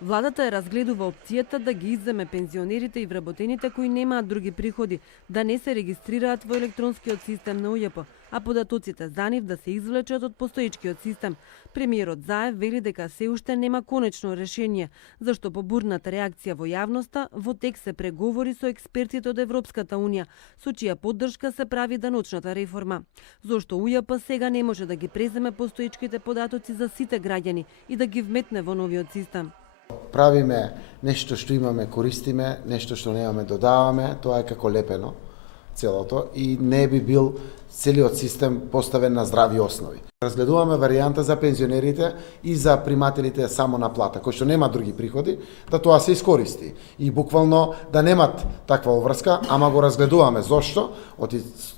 Владата ја разгледува опцијата да ги изземе пензионерите и вработените кои немаат други приходи, да не се регистрираат во електронскиот систем на УЈП, а податоците за нив да се извлечат од постоечкиот систем. Премиерот Заев вели дека се уште нема конечно решение, зашто по бурната реакција во јавноста, во тек се преговори со експертите од Европската Унија, со чија поддршка се прави даночната реформа. Зошто УЈП сега не може да ги преземе постоечките податоци за сите граѓани и да ги вметне во новиот систем. Правиме нешто што имаме, користиме, нешто што немаме, додаваме, тоа е како лепено целото и не би бил целиот систем поставен на здрави основи. Разгледуваме варијанта за пензионерите и за примателите само на плата, кои што нема други приходи, да тоа се искористи и буквално да немат таква обврска, ама го разгледуваме. Зошто?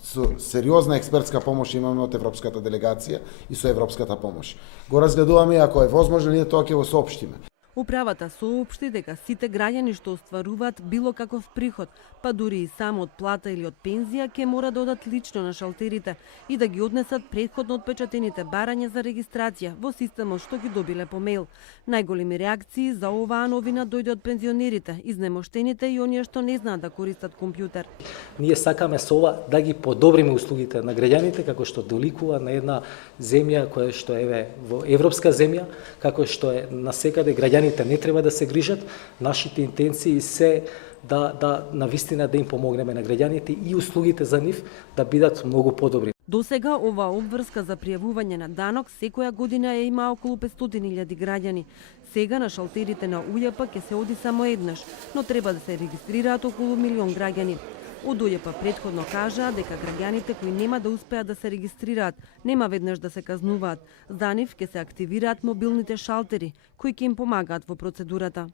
Со сериозна експертска помош имаме од Европската делегација и со Европската помош. Го разгледуваме и ако е возможно, ние тоа ќе го соопштиме. Управата соопшти дека сите граѓани што остваруваат било каков приход, па дури и само од плата или од пензија, ќе мора да одат лично на шалтерите и да ги однесат претходно отпечатените барања за регистрација во системот што ги добиле по мејл. Најголеми реакции за оваа новина дојде од пензионерите, изнемоштените и оние што не знаат да користат компјутер. Ние сакаме со ова да ги подобриме услугите на граѓаните, како што доликува на една земја која што е во европска земја, како што е насекаде граѓаните не треба да се грижат. Нашите интенции се да навистина да им помогнеме на граѓаните и услугите за нив да бидат многу подобри. До сега оваа обврска за пријавување на данок секоја година е има околу 500.000 граѓани. Сега на шалтерите на УЈП ќе се оди само еднаш, но треба да се регистрираат околу 1 милион граѓани. Од УЈП претходно кажаа дека граѓаните кои нема да успеат да се регистрираат, нема веднаш да се казнуваат. За нив ќе се активираат мобилните шалтери, кои ќе им помагаат во процедурата.